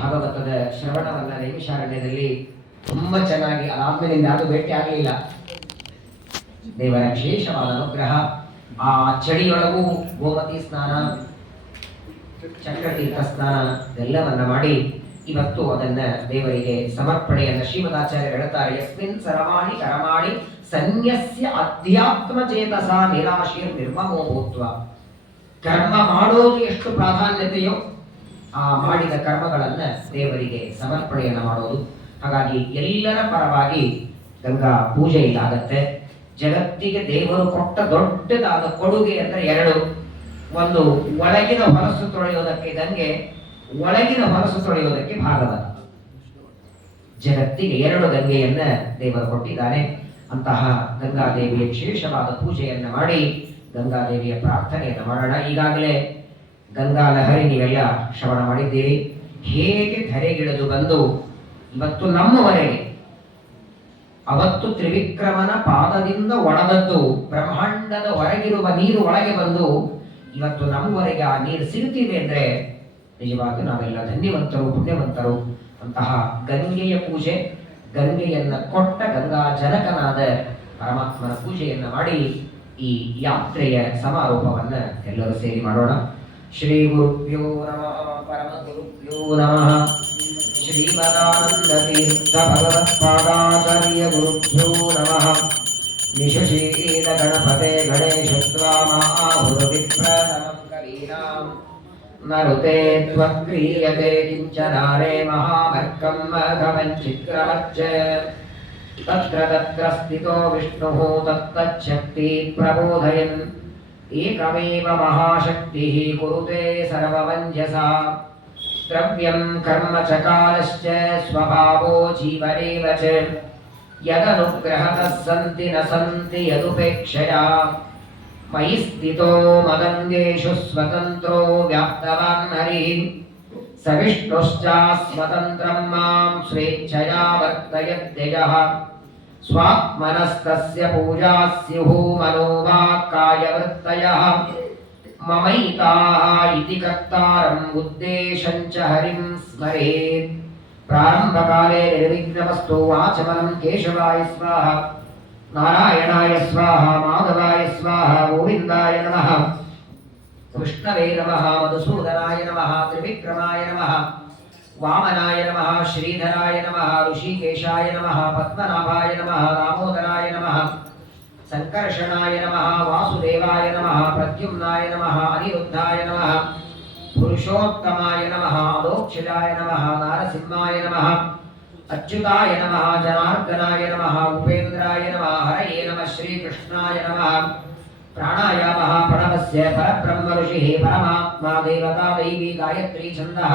ಭಾಗವತದ ಶ್ರವಣವನ್ನ ನೈಮಿಷಾರಣ್ಯದಲ್ಲಿ ತುಂಬಾ ಚೆನ್ನಾಗಿ ಅದಾದ್ಮೇಲಿಂದ ಅದು ಭೇಟಿ ಆಗಲಿಲ್ಲ. ದೇವರ ವಿಶೇಷವಾದ ಅನುಗ್ರಹ. ಆ ಚಳಿಯೊಳಗೂ ಗೋಮತಿ ಸ್ನಾನ, ಚಕ್ರತೀರ್ಥ ಸ್ನಾನ ಎಲ್ಲವನ್ನ ಮಾಡಿ ಇವತ್ತು ಅದನ್ನ ದೇವರಿಗೆ ಸಮರ್ಪಣೆಯನ್ನ ಶ್ರೀಮದಾಚಾರ್ಯ ಹೇಳ್ತಾರೆ. ಯಸ್ಮಿನ್ ಸರ್ವಾಣಿ ಕರ್ಮಾಣಿ ಸನ್ಯಸ್ಯ ಅಧ್ಯಾತ್ಮ ಚೇತಸ ನಿರಾಶೀರ್ ನಿರ್ಮಮೋ ಭೂತ್ವ. ಕರ್ಮ ಮಾಡೋದು ಎಷ್ಟು ಪ್ರಾಧಾನ್ಯತೆಯೋ ಆ ಮಾಡಿದ ಕರ್ಮಗಳನ್ನ ದೇವರಿಗೆ ಸಮರ್ಪಣೆಯನ್ನ ಮಾಡೋದು. ಹಾಗಾಗಿ ಎಲ್ಲರ ಪರವಾಗಿ ಗಂಗಾ ಪೂಜೆ ಇದಾಗತ್ತೆ. ಜಗತ್ತಿಗೆ ದೇವರು ಕೊಟ್ಟ ದೊಡ್ಡದಾದ ಕೊಡುಗೆ ಅಂದ್ರೆ ಎರಡು. ಒಂದು ಒಳಗಿನ ಹೊಲಸು ತೊಳೆಯೋದಕ್ಕೆ ಗಂಗೆ, ಒಳಗಿನ ಹೊಲಸು ತೊಳೆಯೋದಕ್ಕೆ ಭಾಗವತ. ಜಗತ್ತಿಗೆ ಎರಡು ಗಂಗೆಯನ್ನ ದೇವರು ಕೊಟ್ಟಿದ್ದಾನೆ. ಅಂತಹ ಗಂಗಾದೇವಿಯ ವಿಶೇಷವಾದ ಪೂಜೆಯನ್ನ ಮಾಡಿ ಗಂಗಾದೇವಿಯ ಪ್ರಾರ್ಥನೆಯನ್ನು ಮಾಡೋಣ. ಈಗಾಗಲೇ ಗಂಗಾ ಲಹರಿ ನೀವೆಲ್ಲ ಶ್ರವಣ ಮಾಡಿದ್ದೀರಿ. ಹೇಗೆ ಧರೆಗಿಳಿದು ಬಂದು ಇವತ್ತು ನಮ್ಮವರೆಗೆ, ಅವತ್ತು ತ್ರಿವಿಕ್ರಮನ ಪಾದದಿಂದ ಒಳದದ್ದು ಬ್ರಹ್ಮಾಂಡದ ಹೊರಗಿರುವ ನೀರು ಒಳಗೆ ಬಂದು ಇವತ್ತು ನಮ್ಮವರೆಗೆ ಆ ನೀರು ಸಿಗುತ್ತಿದೆ ಅಂದ್ರೆ ನಿಜವಾಗಿ ನಾವೆಲ್ಲ ಧನ್ಯವಂತರು, ಪುಣ್ಯವಂತರು. ಅಂತಹ ಗಂಗೆಯ ಪೂಜೆ, ಗಂಗೆಯನ್ನ ಕೊಟ್ಟ ಗಂಗಾ ಜನಕನಾದ ಪರಮಾತ್ಮನ ಪೂಜೆಯನ್ನ ಮಾಡಿ ಈ ಯಾತ್ರೆಯ ಸಮಾರೋಪವನ್ನ ಎಲ್ಲರೂ ಸೇರಿ ಮಾಡೋಣ. ಶ್ರೀ ಗುರುಭ್ಯೋ ನಮಃ. ಪರಮ ಗುರುಭ್ಯೋ ನಮಃ. ಶ್ರೀಮದಾನಂದ ತೀರ್ಥ ಭಗವತ್ಪಾದಾಚಾರ್ಯ ಗುರುಭ್ಯೋ ನಮಃ. ನಿಶಶೀಲ ಗಣಪತೆ ಗಣೇಶ ಸ್ವಾಮಾಹುರು ವಿಪ್ರಸಮಂ ಕವೀನಾಂ ನರುತೆ ತ್ವಕ್ರಿಯತೆ ಕಿಂಚನಾರೇ ಮಹಾಮರ್ಕಂ ಮಘವಂಚಿಕ್ರಮಚ್ಚ. ತತ್ರ ತತ್ರ ಸ್ಥಿತೋ ವಿಷ್ಣುಃ ತತ್ತಚ್ಛಕ್ತಿ ಪ್ರಬೋಧಯನ್ ಏಕಮೇವ ಮಹಾಶಕ್ತಿಃ ಕುರುತೆ ಸರ್ವಮಂಜಸಾ. ದ್ರವ್ಯಂ ಕರ್ಮ ಚ ಕಾಲಶ್ಚ ಸ್ವಭಾವೋ ಜೀವನೇವ ಚ ಯದನುಗ್ರಹತಃ ಸಂತಿ ನ ಸಂತಿ ಯದುಪೇಕ್ಷಯಾ. ಮಯಿ ಸ್ಥಿತೋ ಮದಂಗೇಷು ಸ್ವತಂತ್ರೋ ವ್ಯಾಪ್ತವಾನ್ ಹರಿಃ ಸ ವಿಷ್ಣುಶ್ಚಾಸ್ವತಂತ್ರಂ ಮಾಂ ಸ್ವೇಚ್ಛಯಾ ವರ್ತಯತ್ಯಯಃ. ಸ್ವಾತ್ಮನಸ್ತಸ್ಯ ಪೂಜಾ ಸ್ಯುಃ ಮನೋವಾಕ್ಕಾಯವೃತ್ತಯಃ. ಮಮೈತಾಃ ಇತಿ ಕರ್ತಾರಂ ಉದ್ದೇಶಂ ಚ ಹರಿಂ ಸ್ಮರೇತ್. ಪ್ರಾರಂಭಕಾಲೇ ನಿರ್ವಿಘ್ನಮಸ್ತು. ಆಚಮನಂ ಕೇಶವಾಯ ಸ್ವಾಹ, ನಾರಾಯಣಾಯ ಸ್ವಾಹ, ಮಾಧವಾಯ ಸ್ವಾಹ, ಗೋವಿಂದಾಯ ನಮಃ, ಕೃಷ್ಣವೇ ನಮಃ, ಮಧುಸೂದನಾಯ ನಮಃ, ತ್ರಿವಿಕ್ರಮಾಯ ನಮಃ, ವಾಮನಾಯ ನಮಃ, ಶ್ರೀಧರಾಯ ನಮಃ, ಋಷಿಕೇಶಾಯ ನಮಃ, ಪದ್ಮನಾಭಾಯ ನಮಃ, ದಾಮೋದರಾಯ ನಮಃ, ಸಂಕರ್ಷಣಾಯ ನಮಃ, ವಾಸುದೇವಾಯ ನಮಃ, ಪ್ರದ್ಯುಮ್ನಾಯ ನಮಃ, ಅನಿರುದ್ಧಾಯ ನಮಃ, ಪುರುಷೋತ್ತಮಾಯ ನಮಃ, ಅಲೋಕ್ಷಿತಾಯ ನಮಃ, ನಾರಸಿಂಹಾಯ ನಮಃ, ಅಚ್ಯುತಾಯ ನಮಃ, ಜನಾರ್ದನಾಯ ನಮಃ, ಉಪೇಂದ್ರಾಯ ನಮಃ, ಹರಯೇ ನಮಃ, ಶ್ರೀಕೃಷ್ಣಾಯ ನಮಃ. ಪ್ರಾಣಾಯಾಮಃ ಪ್ರಣವಸ್ಯ ಪರಬ್ರಹ್ಮ ಋಷಿಃ ಪರಮಾತ್ಮ ದೇವತಾ ದೈವಿ ಗಾಯತ್ರಿ ಛಂದಃ.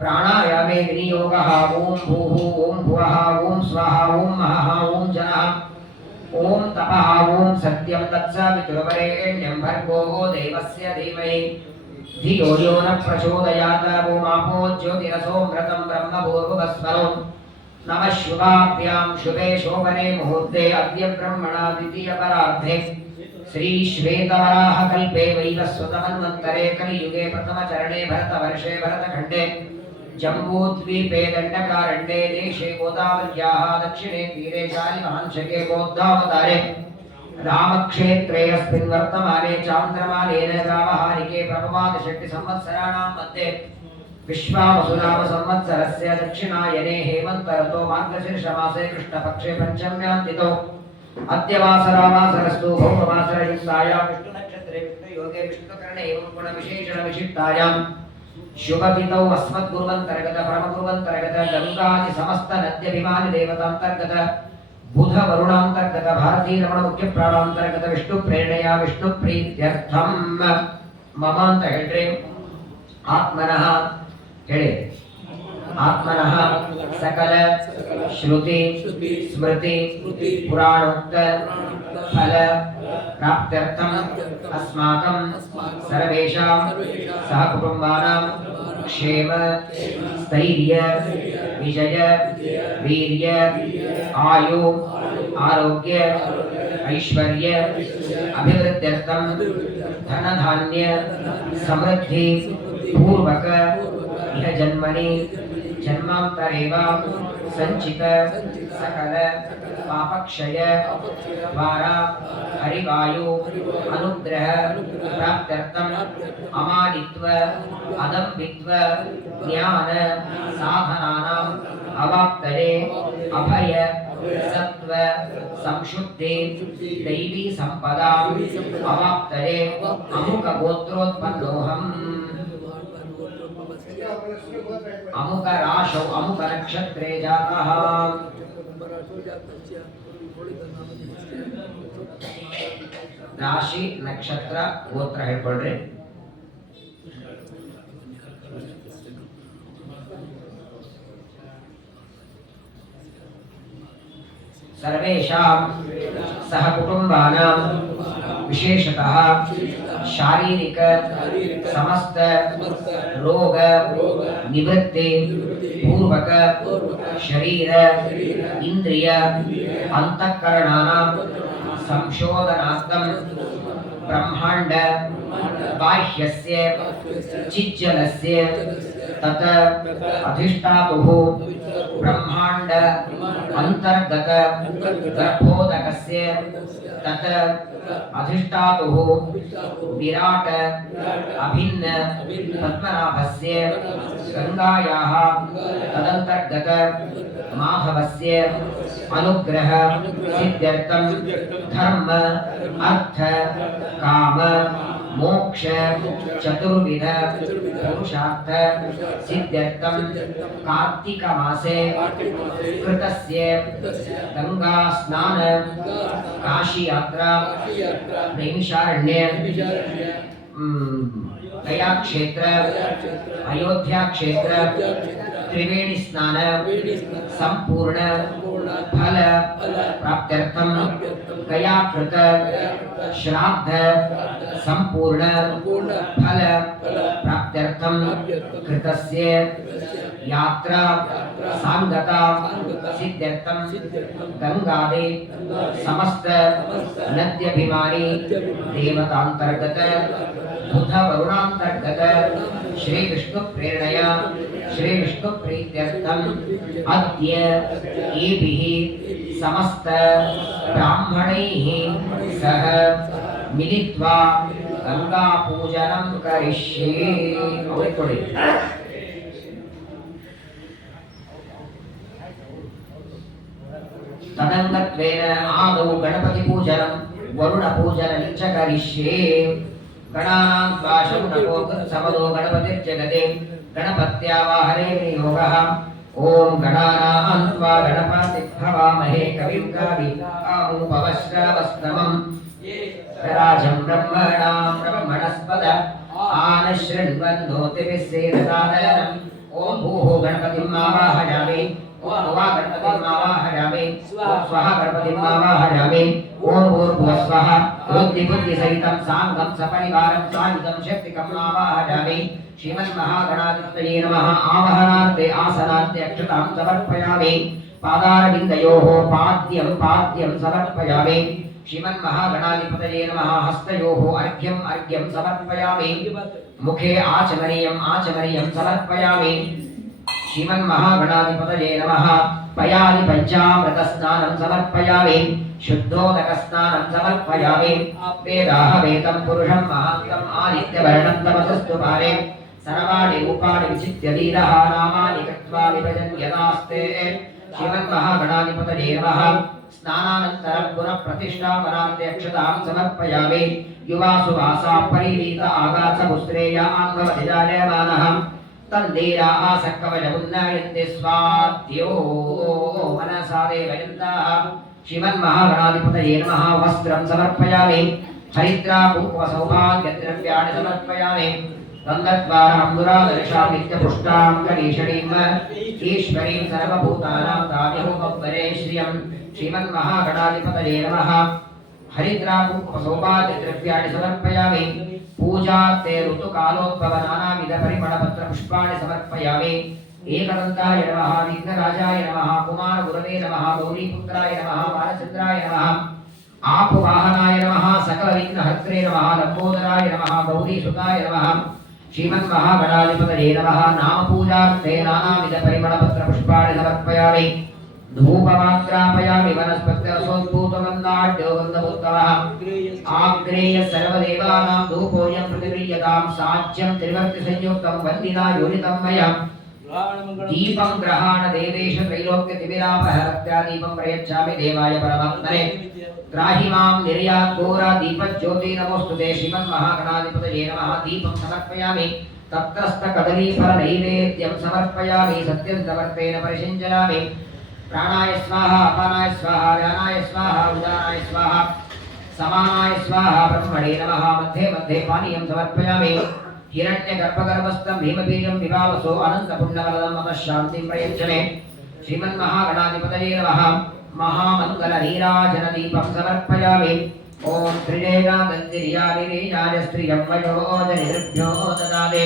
ಪ್ರಾಣಾಯಾಮೇ ವಿನಿಯೋಗಃ. ಓಂ ಭೂಃ ಓಂ ಭುವಃ ಓಂ ಸ್ವಃ ಓಂ ಮಹಃ ಓಂ ಜನಃ ಓಂ ತಪಃ ಓಂ ಸತ್ಯಂ ತತ್ಸವಿತುರ್ವರೆಣ್ಯಂ ಭರ್ಗೋ ದೇವಸ್ಯ ಧೀಮಹಿ ಧಿಯೋ ಯೋ ನ ಪ್ರಚೋದಯಾತ್. ಓಂ ಆಪೋ ಜ್ಯೋತಿರಸೋಮೃತಂ ಬ್ರಹ್ಮ ಭೂರ್ಭುವಸ್ವರೋ. ನಮಃ ಶುಭಾಭ್ಯಾಂ ಶುಭೇ ಶೋಭನೆ ಮುಹೂರ್ತೆ ಅದ್ಯ ಬ್ರಹ್ಮಣ ದ್ವಿತೀಯ ಪರಾರ್ಧೆ ಶ್ರೀ ಶ್ವೇತವರಾಹ ಕಲ್ಪೆ ವೈವಸ್ವತಮನ್ವಂತರೆ ಕಲಿಯುಗೆ ಪ್ರಥಮ ಚರಣೆ ಭರತವರ್ಷೆ ಭರತಖಂಡೆ ಜಂಬೂದ್ವೀಪೆ ದಂಡಕಾರಣ್ಯೆ ದೇಶೆ ಗೋದಾವರ್ಯಾಃ ದಕ್ಷಿಣೆ ತೀರೆ ಶಾಲಿವಾಂಶಕೆ ಗೋದ್ಧಾವತಾರೆ ರಾಮಕ್ಷೇತ್ರೇ ಅಸ್ಮಿನ್ ವರ್ತಮಾನೆ ಚಾಂದ್ರಮಾನೇನ ವ್ಯಾವಹಾರಿಕೆ ಪ್ರಭವಾದ ಷಟ್ಟಿ ಸಂವತ್ಸರಾಣಾಂ ಮಧ್ಯೆ ವಿಶ್ವಾವಸುನಾಮ ಸಂವತ್ಸರಸ್ಯ ದಕ್ಷಿಣಾಯನೆ ಹೇಮಂತ ಋತೋ ಮಾರ್ಗಶೀರ್ಷ ಮಾಸೆ ಕೃಷ್ಣಪಕ್ಷೆ ಪಂಚಮ್ಯಾಂತಿತೋ ಅದ್ಯ ವಾಸರಾವಾಸರಸ್ತು ಭೌಮವಾಸರಯುಕ್ತಾಯಾಂ ವಿಷ್ಣು ನಕ್ಷತ್ರೆ ವಿಷ್ಣು ಯೋಗೆ ವಿಷ್ಣುಕರ್ಣೆ ಏವಂ ಗುಣ ವಿಶೇಷಣ ವಿಶಿಷ್ಟಾಯಾಂ ಶುಭವಿತೌ ಅಸ್ಮದ್ಗುರುವಂತರ್ಗತ ಪರಮಗುರುವಂತರ್ಗತ ಗಂಗಾದಿ ಸಮಸ್ತ ನದ್ಯಭಿಮಾನಿ ದೇವತಾಂತರ್ಗತ ಬುಧ ವರುಣಾಂತರ್ಗತ ಭಾರತೀ ರಮಣ ಮುಖ್ಯ ಪ್ರಾಣಾಂತರ್ಗತ ವಿಷ್ಣು ಪ್ರೇರಣೆಯ ವಿಷ್ಣು ಪ್ರೀತ್ಯರ್ಥಂ ಮಮ ಅಂತ ಹೇಳ್ರಿ. ಆತ್ಮನಃ ಹೇಳಿ. ಆತ್ಮನಃ ಸಕಲ ಶ್ರುತಿ ಸ್ಮೃತಿ ಪುರಾಣೋಕ್ತ ಫಲ ಪ್ರಾಪ್ತ್ಯರ್ಥಂ ಅಸ್ಮಾಕಂ ಸರ್ವೇಷಾಂ ಸಹಕುಟುಂಬಾನಾಂ ಕ್ಷೇಮ ಸ್ಥೈರ್ಯ ವಿಜಯ ವೀರ್ಯ ಆಯು ಆರೋಗ್ಯ ಐಶ್ವರ್ಯ ಅಭಿವೃದ್ಧ್ಯರ್ಥಂ ಧನಧಾನ್ಯ ಸಮೃದ್ಧಿ ಪೂರ್ವಕ ಇಹ जन्मनि जन्मान्तरेव संचित सकल पापक्षय द्वारा हरिवायु अनुग्रह प्राप्त्यर्थम अमानित्व अदम्भित्व ज्ञान साधनानां अवाप्तये अभय सत्व संशुद्धि दैवी संपदा अवाप्तये अमुक गोत्रोत्पन्नोऽहम् अमुक राशौ अमुक नक्षत्रे जातः राशि नक्षत्र गोत्र ಹೇಳ್ಕೊಳ್ಳ್ರಿ सर्वेषां सहकुटुम्बानां विशेषतः शारीरिक समस्त रोग निवृत्ति पूर्वक शरीर इंद्रिय अंतःकरणानां संशोधनार्थं ब्रह्मांड बाह्यस्य चिज्जलस्य तत अधिष्ठातुः ब्रह्मांड अंतर्गत गर्भोदकस्य तत अधिष्ठातुः विराट अभिन्न पद्मनाभस्य गंगायाः तदंतर्गत माधवस्य अनुग्रह सिद्ध्यर्थं धर्म अर्थ काम मोक्ष चतुर्विध पुरुषार्थ सिद्ध्यर्थं कार्तिक मासे कृतस्य गंगा स्नान काशी यात्रा नैमिषारण्य गया क्षेत्र अयोध्या क्षेत्र त्रिवेणी स्नान संपूर्ण फल प्राप्त्यर्थम गया कृत श्राद्ध संपूर्ण फल प्राप्त्यर्थम कृतस्य यात्रा सांगता सिद्ध्यर्थम गंगादे समस्त नद्यभिमानी देवतांतर्गत बुध वरुणांतर्गत श्री विष्णु प्रेरणया श्री विष्णु प्रीत्यर्थम अद्य एभिः समस्त ब्राह्मणैः सह मिलित्वा गंगा पूजनं करिष्ये। तदंगत्वेन आदौ गणपति पूजनं वरुण पूजनं च करिष्ये। गणानां त्वा शौनको समदो गणपतिर्जगते गणपत्यावाहने विनियोगः। ओम गणानां त्वा गणपतिर्भवामहे कविं कविमुपवश्रवस्तमम् राजं ब्रह्मणां ब्रह्मणस्पद आनशृण्वन्नोतिभिः सेदसादनम्। ओम भूः गणपतिम् आवाहयामि। ओम भुवः गणपतिम् आवाहयामि। स्वः गणपतिम् आवाहयामि। ओम भूर्भुवः स्वः बुद्धिसहितं साङ्गं सपरिवारं स्वायुधं शक्तिकम् आवाहयामि। श्रीमन्महागणाधिपतये नमः। आवाहनार्थे आसनार्थे अक्षतां समर्पयामि। पादारविन्दयोः पाद्यं समर्पयामि। श्रीमन्महागणाधिपतये नमः। हस्तयोः अर्घ्यं समर्पयामि। मुखे आचमनीयं समर्पयामि। श्रीमन्महागणाधिपतये नमः। पयानि पञ्चामृतस्नानं समर्पयामि। शुद्धोदकस्नानं समर्पयामि। वेदाहवेदं पुरुषं महान्तम् आदित्यवर्णं तमसस्तु पारे। सर्वाणि रूपाणि विचित्य धीरः नामानि कृत्वा विभजन्यदास्ते। श्रीमन्महागणाधिपतये नमः। स्नानानन्तरं पुनः प्रतिष्ठापनार्थे अक्षतां समर्पयामि। युवासुवासा परिवीत आगासमुश्रेय आङ्गमधिजायमानः तन्देरा आसक्कवजमुन्नयन्ति स्वाद्यो मनसा देवयन्ताः। श्रीमन्महागणाधिपतये नमः। वस्त्रं समर्पयामि। हरिद्रा कुङ्कुमसौभाग्यद्रव्याणि समर्पयामि। गन्धद्वाराम्बुरादर्शां नित्यपुष्टां गणेशणीं ईश्वरीं सर्वभूतानां तामिहोपरे श्रियं। श्रीमन्महागणाधिपतये नमः। हरिद्रा कुङ्कुमसौभाग्यद्रव्याणि समर्पयामि। पूजार्थे ऋतुकालोद्भव नानाविध परिमलपत्र पुष्पाणि समर्पयामि। एकदन्ताय नमः। विघ्नराजाय नमः। कुमारगुरवे नमः। गौरीपुत्राय नमः। बालचन्द्राय नमः। आपुवाहनाय नमः। सकलविघ्नहर्त्रे नमः। लम्बोदराय नमः। गौरीसुताय नमः। श्रीमन्महागणाधिपतये नमः। नामपूजार्थे नानाविधपरिमलपत्रपुष्पाणि समर्पयामि। धूपमाग्रापयामि। वनस्पतिरसोद्भूतगन्धाढ्यो गन्धमुत्तमः। आग्नेय सर्वदेवानां धूपोऽयं प्रतिगृह्यतां। साज्यं त्रिवर्तिसंयुक्तं वन्दिना योनितं मया। दीपं ग्रहाण देवेश त्रैलोक्यतिमिरापहरत्या दीपं प्रयच्छामि देवाय परमात्मने। त्राहि मां निर्यात् घोरा दीपज्योति नमोस्तुते। श्रीमन्महागणाधिपतये नमः। दीपं समर्पयामि। तत्रस्थकदलीफलनैवेद्यं समर्पयामि। सत्यन्तवर्तेन परिषिञ्चयामि। प्राणाय स्वाहा अपानाय स्वाहा व्यानाय स्वाहा उदानाय स्वाहा समानाय स्वाहा। ब्रह्मणे नमः। मध्ये मध्ये पानीयं समर्पयामि। हिरण्यगर्भगर्भस्थं भीमबीजं विभावसो अनन्तपुण्यवरदं मम शान्तिं प्रयच्छ मे। श्रीमन्महागणाधिपतये नमः। महामङ्गलनीराजनदीपं समर्पयामि। ॐ त्रिनेत्रागन्धिर्यानिरीयाय स्त्रियं वयोजनिभ्यो ददामि।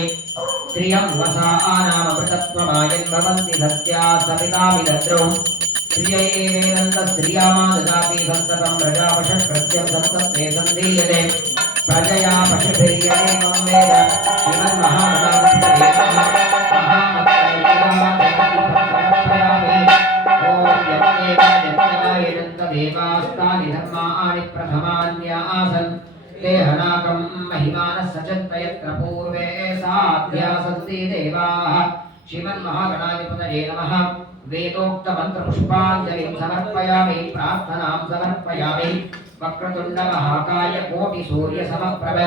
स्त्रियं वसा नाममृतत्वमायन् भवन्ति सत्या सवितामिदद्रौ। स्त्रियैवेदन्तस्त्रियामा ददाति सन्ततं प्रजापशकृत्यं सन्तते सन्धीयते। प्रजया पशुभिर्यदेवं वेद। श्रीमन्महागणाधिपतये नमः। देवास्तानि धर्माणि प्रथमान्या आसन्। ते हनाकं महिमानः सचन्त यत्र पूर्वे साध्या सन्ति देवाः। श्रीमन्महागणाधिपतये नमः। वेदोक्तमन्त्रपुष्पाञ्जलिं समर्पयामि। प्रार्थनां समर्पयामि। वक्रतुण्डमहाकाय कोटिसूर्यसमप्रभ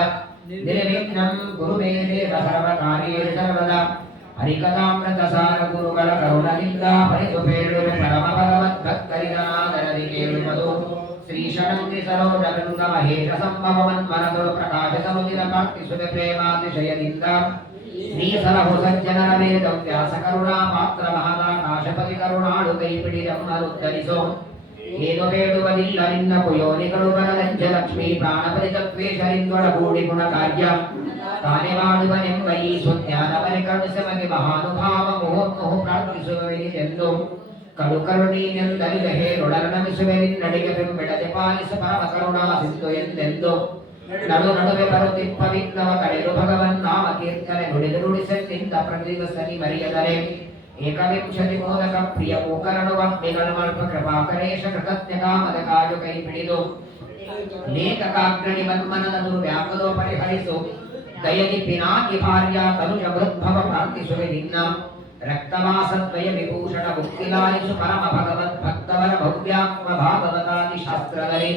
निर्विघ्नं कुरु मे देव सर्वकार्येषु सर्वदा। हरिकथामृतसार गुरुಗಳ ಕರುಣದಿಂದ ಪರಿಸುಪೇಳು ಪರಮ ಭಗವದ್ಭಕ್ತರಿಗಾದರದಿಗೇಳುವುದು ಶ್ರೀ ಷಡಂಗಿ ಸರೋಜ ಗಂಗ ಮಹೇಶ ಸಂಭವನ್ಮನಗಳು ಪ್ರಕಾಶ ಸಮುದಿರ ಪ್ರಾರ್ಥಿಸುವೆ ಪ್ರೇಮಾತಿಶಯದಿಂದ ಶ್ರೀ ಸಲಹು ಸಜ್ಜನರ ವೇದ ವ್ಯಾಸ ಕರುಣಾ ಪಾತ್ರ ಮಹದಾಕಾಶಪತಿ ಕರುಣಾಳು ಕೈಪಿಡಿದಮ್ಮರುತ್ತರಿಸೋ ಏನು ಬೇಡುವುದಿಲ್ಲ ನಿನ್ನ ಕುಯೋನಿಗಳು ಬರಲಂಜ ಲಕ್ಷ್ಮೀ ಪ್ರಾಣಪತಿ ತತ್ವೇಶರಿಂದೊಳಗೂಡಿ ಗುಣ ಕಾರ್ಯ ತಾನೇ ಮಾಡುವನೆಂಬ ಈ ಸುಜ್ಞಾನವನೆ ಕರುಣಿಸಮಗೆ ಮಹಾನುಭಾವ ಮುಹುರ್ಮುಹು ಪ್ರಾರ್ಥಿಸುವೆನಿದೆಂದು ಕಡು ಕರುಣೀನೆಂದರಿದ ಹೇರೊಡಲ ನಮಿಸುವೆ ನಿನ್ನಡೆಗೆ ಬೆಂಬೆಡದೆ ಪಾಲಿಸ ಪರಮ ಕರುಣಾ ಸಿಂಧು ಎಂದೆಂದು ನಡು ನಡುವೆ ಬರುತ್ತಿಪ್ಪ ವಿಘ್ನವ ಕಳೆದು ಭಗವನ್ ನಾಮ ಕೀರ್ತನೆ ನುಡಿದು ನುಡಿಸೆಂದಿಂದ ಪ್ರತಿದಿವಸನಿ ಮರೆಯದರೆ ಏಕವಿಂಶತಿ ಮೋದಕ ಪ್ರಿಯ ಮೂಕರಣು ವಾಗ್ಮಿಗಳಮಲ್ಪ ಕೃಪಾಕರೇಶ ಕೃತಜ್ಞ ಕಾಮದ ಕಾಜು ಕೈ ಪಿಡಿದು ಲೇಖಕಾಗ್ರಣಿ ಮನ್ಮನದನು ವ್ಯಾಪದೋ ಪರಿಹರಿಸು ದಯದಿ ಪಿನಾಕಿ ಭಾರ್ಯ ತನುಜ ಮೃದ್ಭವ ಪ್ರಾರ್ಥಿಸುವೆ ನಿನ್ನ ರಕ್ತವಾಸದ್ವಯ ವಿಭೂಷಣ ಮುಕ್ತಿಲಾಲಿಸು ಪರಮ ಭಗವದ್ ಭಕ್ತವರ ಭವ್ಯಾತ್ಮ ಭಾಗವತಾದಿ ಶಾಸ್ತ್ರದಲ್ಲಿ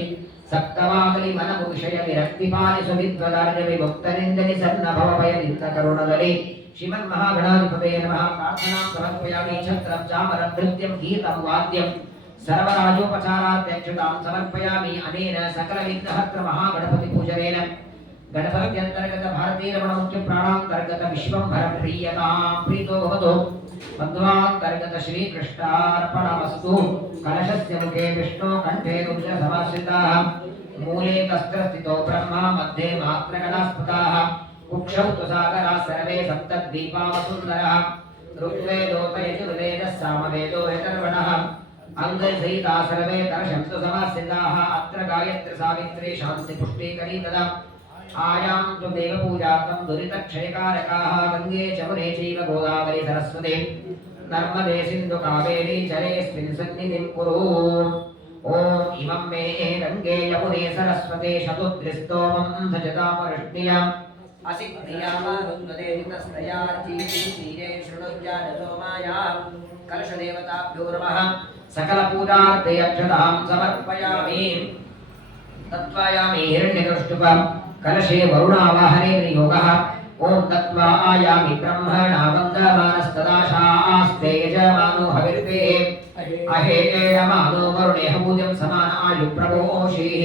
ಸಕ್ತವಾಗಲಿ ಮನವು ವಿಷಯ ವಿರಕ್ತಿ ಪಾಲಿಸು ವಿದ್ವದಾರ್ಯ ವಿಮುಕ್ತನಿಂದಲಿ ಸನ್ನ ಭವಭಯದಿಂದ ಕರುಣದಲ್ಲಿ श्रीमन्महागणाधिपतये नमः। प्रार्थनां समर्पयामि। छत्रं चामरं नृत्यं गीतं वाद्यं सर्वराजोपचाराध्यक्षतां समर्पयामि। अनेन सकलविघ्नहर्त्र महागणपतिपूजनेन गणपत्यन्तर्गत भारतीरमणमुख्य प्राणान्तर्गत विश्वंभर प्रीयतां प्रीतो भवतु। मध्वान्तर्गत श्रीकृष्णार्पणमस्तु। कलशस्य मुखे विष्णो कण्ठे रुद्रसमाश्रिताः मूले तस्त्रस्थितो ब्रह्मा मध्ये मात्रगणास्पताः कुक्षौ तु सागराः सर्वे सप्तद्वीपावसुन्दरः ऋग्वेदोपयजुर्वेदः सामवेदो यतर्वणः अङ्गसहिता सर्वे तरशंसु समाश्रिताः अत्र गायत्री सावित्री शान्तिपुष्टिकरी तदा आयां तु देवपूजार्थं दुरितक्षयकारकाः गङ्गे चमुने चैव गोदावरी सरस्वती नर्मदे सिन्धु कावेरी जलेऽस्मिन् सन्निधिं कुरु। ॐ इमं मे गङ्गे यमुने सरस्वती शतुद्रिस्तोमं भजतामरुष्णियाम् असिक्रियामारुन्ददेवितस्तयार्चीतीरे शृणुज्जानसोमाया कलशदेवताभ्यो नमः। सकलपूजार्थे अक्षतां समर्पयामि। तत्त्वायामि हिरण्यकौस्तुभं कलशे वरुणावाहने नियोगः। ॐ तत्त्वा आयामि ब्रह्मणा वन्दमानस्तदाशास्ते यजमानो हविर्वेः अहेयमानो वरुणे हवूजं समान आयुप्रभोषीः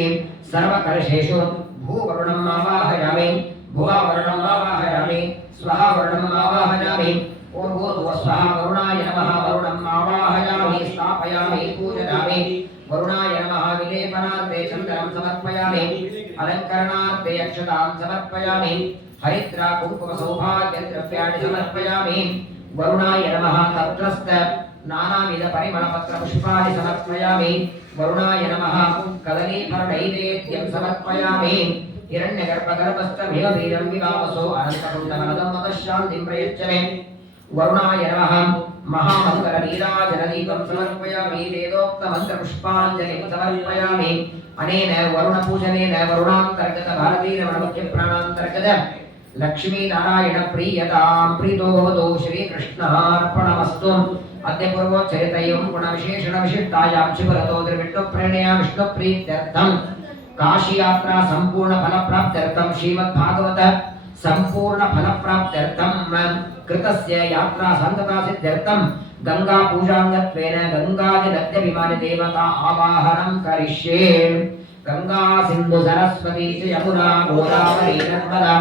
सर्वकलशेषु भूवरुणम् आवाहयामि। भुवावरुणम् आवाहयामि। स्वहावरुणम् आवाहयामि। ॐ भूर्भुवस्वः वरुणाय नमः। वरुणम् आवाहयामि स्थापयामि पूजयामि। वरुणाय नमः। विलेपनार्थे चन्दनं समर्पयामि। अलङ्करणार्थे अक्षतां समर्पयामि। हरिद्रा कुङ्कुम सौभाग्यद्रव्याणि समर्पयामि। वरुणाय नमः। तत्रस्थ नानाविध परिमलपत्र पुष्पाणि समर्पयामि। वरुणाय नमः। कदलीफलनैवेद्यं समर्पयामि। हिरण्यगर्भगर्भस्थमेव वीरं विवावसो अनन्तकुण्डमनदं मतशान्तिं प्रयच्छमे वरुणाय नमः महामङ्गलनीराजनदीपं समर्पयामि वेदोक्तमन्त्रपुष्पाञ्जलिं समर्पयामि अनेन वरुणपूजनेन वरुणान्तर्गत भारतीयमुख्यप्राणान्तर्गत लक्ष्मीनारायणप्रीयतां प्रीतो भवतु श्रीकृष्णार्पणमस्तु अद्य पूर्वोच्चरितयं गुणविशेषणविशिष्टायां शिवरतो त्रिविष्णुप्रेणया विष्णुप्रीत्यर्थं काशीयात्रा सम्पूर्णफलप्राप्त्यर्थं श्रीमद्भागवत सम्पूर्णफलप्राप्त्यर्थं कृतस्य यात्रा सङ्गतासिद्ध्यर्थं गङ्गापूजाङ्गत्वेन गङ्गादिदत्तविमानदेवता आवाहनं करिष्ये गंगा सिंधु सरस्वती च यमुना गोदावरी नर्मदा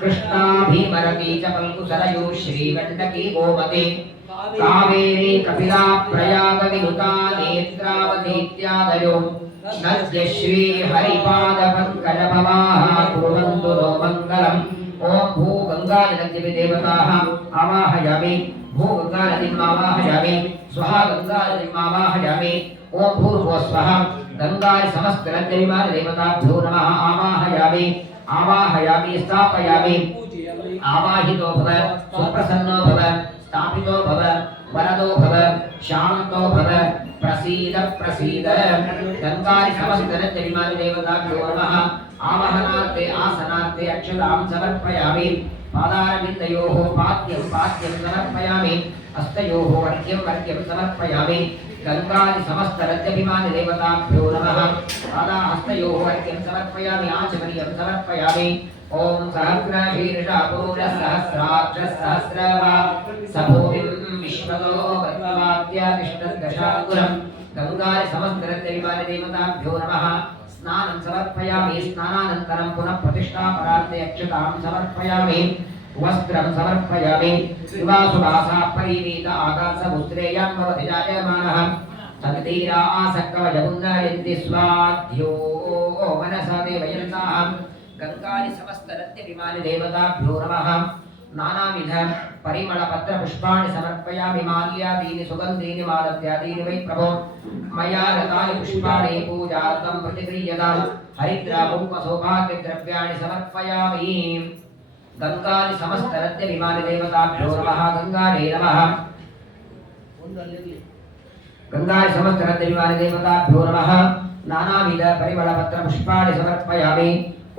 कृष्णा भीमरती च पल्कुसरयू श्रीगण्डकी गोमती कावेरी कपिला प्रयाग विनुता नेत्रावती इत्यादयो नद्य श्री हरिपाद पंकज भवाः कुर्वन्तु नो मङ्गलम् ओम भू गंगा नदी देवताः आवाहयामि भू गंगा नदीं आवाहयामि स्वाहा गंगा नदीं आवाहयामि ओम भूर्भुवः स्वः गंगाय समस्त नद्यविमान देवताभ्यो नमः आवाहयामि आवाहयामि स्थापयामि आवाहितो भव सुप्रसन्नो भव स्थापितो भव वरदो भव शान्तो भव प्रसीद प्रसीद गंगाय समस्त नद्यविमान देवताभ्यो नमः आवाहनार्थे आसनार्थे अक्षतां समर्पयामि पादारविन्दयोः पाद्यं पाद्यं समर्पयामि हस्तयोः वर्ग्यं वर्ग्यं समर्पयामि गंगादि समस्त रज्जभिमानि देवताभ्यो नमः पादाहस्तयोः वर्ग्यं समर्पयामि आचमनीयं समर्पयामि ओम सहस्रशीर्षा पूर्णसहस्राक्षसहस्रवा सभूमिं विश्वतो गत्वाद्यातिष्ठद्दशाङ्गुलं गंगादि समस्त रज्जभिमानि देवताभ्यो नमः स्नानं समर्पयामि स्नानानन्तरं पुनः प्रतिष्ठापरार्थे अक्षतां समर्पयामि वस्त्रं समर्पयामि सुवासुवासा परिवीत आकाशमुद्रेयां भवति जायमानः तद्तीरा आसक्तवजमुन्नयन्ति स्वाध्यो मनसा देवयन्ताः गंगादि समस्त नद्यविमानि देवताभ्यो नमः नानाविध परिमल पत्र पुष्पाणि समर्पयामि माल्यादीनि सुगन्धीनि मालत्यादीनि वै प्रभो मया रतानि पुष्पाणि पूजार्थं प्रतिगृह्यतां हरिद्रा कुङ्कुम सौभाग्यद्रव्याणि समर्पयामि गंगादि समस्त नद्यविमानि देवताभ्यो नमः गंगादे नमः गंगादि समस्त नद्यविमानि देवताभ्यो नमः नानाविध परिमल पत्र पुष्पाणि समर्पयामि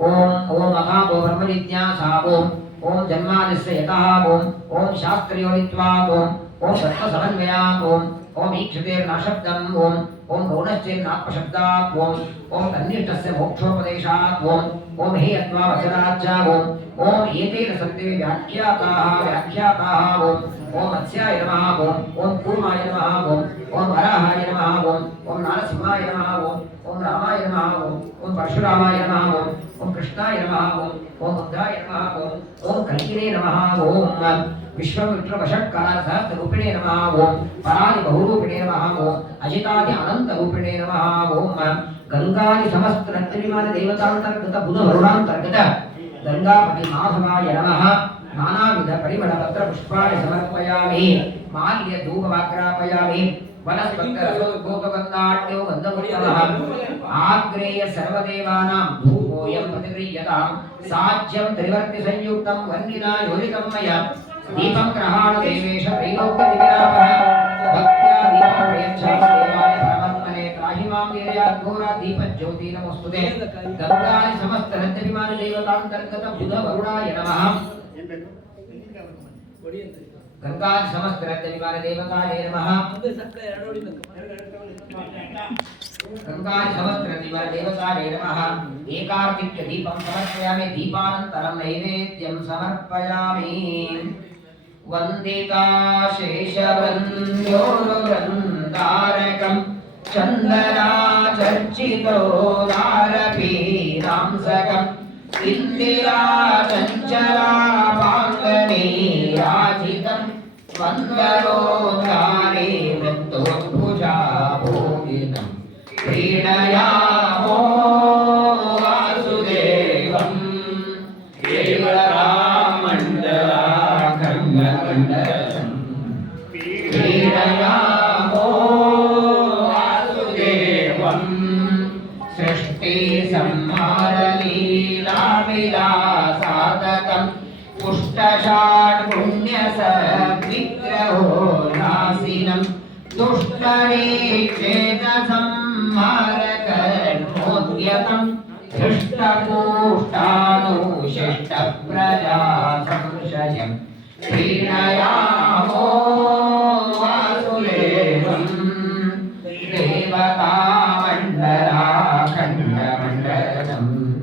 ओम ओम अथापो ब्रह्म जिज्ञासा ओम जन्मादिस्य यतः ओम शास्त्रियोनित्वात् ओम सत्त्व समन्वयात् ओम ईक्षतेर्नाशब्दम् ओम गौणश्चेन्नात्मशब्दात् ओम तन्निष्टस्य मोक्षोपदेशात् ओम हे अत्वा वचनाच्च ओम एतेन सन्ते व्याख्याताः ओम मत्स्याय नमः ओम कूर्माय नमः ओम वराहाय नमः ओम नारसिंहाय नमः ओम रामाय नमः ओम परशुरामाय नमः ओम कृष्णाय नमः ओम बुद्धाय नमः ओम कल्किने नमः ओम विश्वविक्रमषट्कार सहस्ररूपिणे नमः ओम परादि बहुरूपिणे नमः ओम अजितादि अनंत रूपिणे नमः ओम गंगादि समस्त नद्यविमान देवतांतर्गत बुध वरुणांतर्गत गंगापति माधवाय नमः नानाविध परिमल पत्र पुष्पाणि समर्पयामि माल्य धूपमाग्रापयामि वनस्पतिरसोद्भोगबन्धाढ्यो गन्धपुष्पः आग्रेय सर्वदेवानां धूपोऽयं प्रतिगृह्यतां साज्यं त्रिवर्तिसंयुक्तं वह्निना योजितं मया दीपं ग्रहाण देवेश त्रैलोक्यदिव्यापः भक्त्या दीपं प्रयच्छामि देवाय परमात्मने त्राहि मां वीर्याद्घोरा दीपज्योति नमोस्तुते गंगादि समस्त नद्यविमान देवतान्तर्गत बुध वरुणाय नमः गंगादि समस्त नद्यविमान देवताय नमः गंगादि समस्त नद्यविमान देवताय नमः एकार्तिक्य दीपं समर्पयामि दीपानन्तरं नैवेद्यं समर्पयामि वन्दिता शेषवन्द्योरुवृन्दारकं चन्दनाचर्चितोदारपीनांसकम् इंदिरा चञ्चला पाङ्गनीराजितं वन्दरोद्धारे मृत्युभुजा भोगिनं क्रीडयामो वासुदेवं केवलरामण्डलाखण्डमण्डलं क्रीडयामो वासुदेवं सृष्टि संहार लीला नासिनं दुष्टरेक्षेतसंहारकर्मोद्यतं धृष्टपुष्टानुशिष्टप्रजा संशयं क्रीडयामो वासुदेवं देवतामण्डलाखण्डमण्डलम्